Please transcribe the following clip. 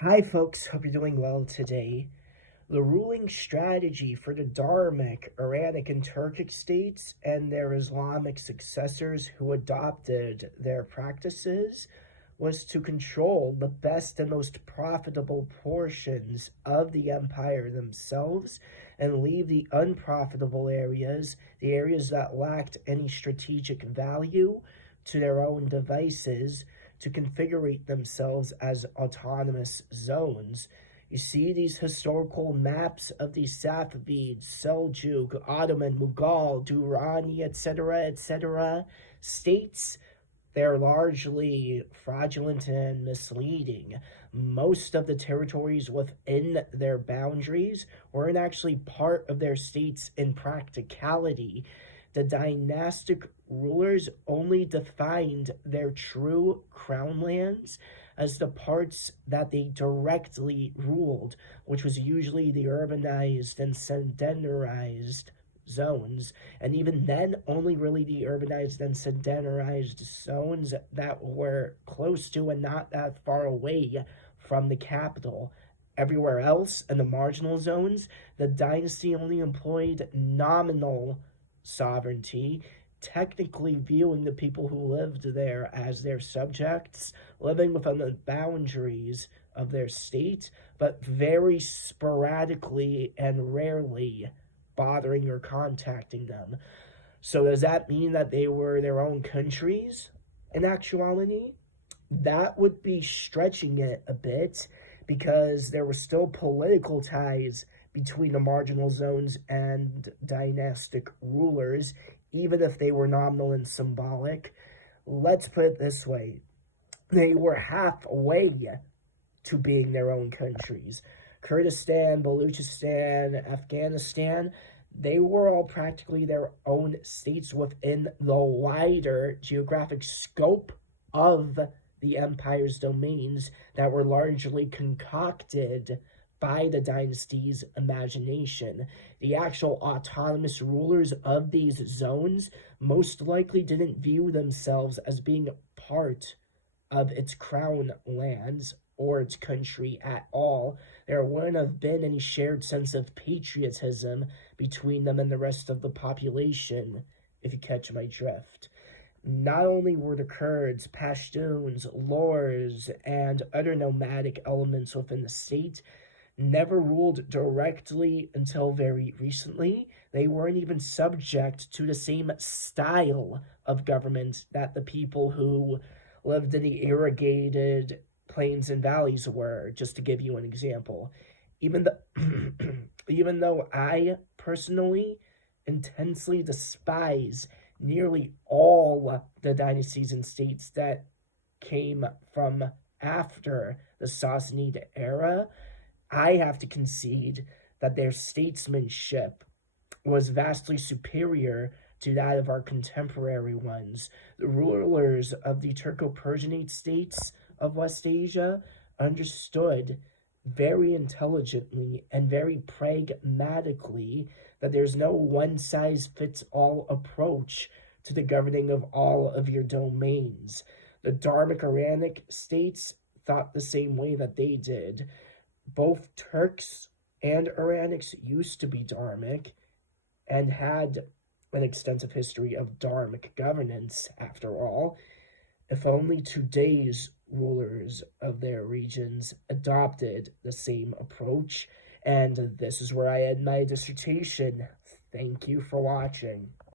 Hi folks, hope you're doing well today. The ruling strategy for the Dharmic, Iranic, and Turkic states and their Islamic successors who adopted their practices was to control the best and most profitable portions of the empire themselves and leave the unprofitable areas, the areas that lacked any strategic value, to their own devices to configure themselves as autonomous zones. You see these historical maps of the Safavids, Seljuk, Ottoman, Mughal, Durrani, etc., states. They're largely fraudulent and misleading. Most of the territories within their boundaries weren't actually part of their states in practicality. The dynastic rulers only defined their true crown lands as the parts that they directly ruled, which was usually the urbanized and sedentarized zones, and even then only really the urbanized and sedentarized zones that were close to and not that far away from the capital. Everywhere else in the marginal zones, the dynasty only employed nominal sovereignty, technically viewing the people who lived there as their subjects, living within the boundaries of their state, but very sporadically and rarely bothering or contacting them. So does that mean that they were their own countries in actuality? That would be stretching it a bit because there were still political ties between the marginal zones and dynastic rulers, even if they were nominal and symbolic. Let's put it this way, they were halfway to being their own countries. Kurdistan, Baluchistan, Afghanistan, they were all practically their own states within the wider geographic scope of the empire's domains that were largely concocted by the dynasty's imagination. The actual autonomous rulers of these zones most likely didn't view themselves as being part of its crown lands or its country at all. There wouldn't have been any shared sense of patriotism between them and the rest of the population, if you catch my drift. Not only were the Kurds, Pashtuns, Lors, and other nomadic elements within the state never ruled directly until very recently, they weren't even subject to the same style of government that the people who lived in the irrigated plains and valleys were, just to give you an example. Even though, even though I personally intensely despise nearly all the dynasties and states that came from after the Sassanid era, I have to concede that their statesmanship was vastly superior to that of our contemporary ones. The rulers of the Turco-Persianate states of West Asia understood very intelligently and very pragmatically that there's no one-size-fits-all approach to the governing of all of your domains. The Dharmic Iranic states thought the same way that they did. Both Turks and Iranics used to be Dharmic and had an extensive history of Dharmic governance, after all. If only today's rulers of their regions adopted the same approach. And this is where I end my dissertation. Thank you for watching.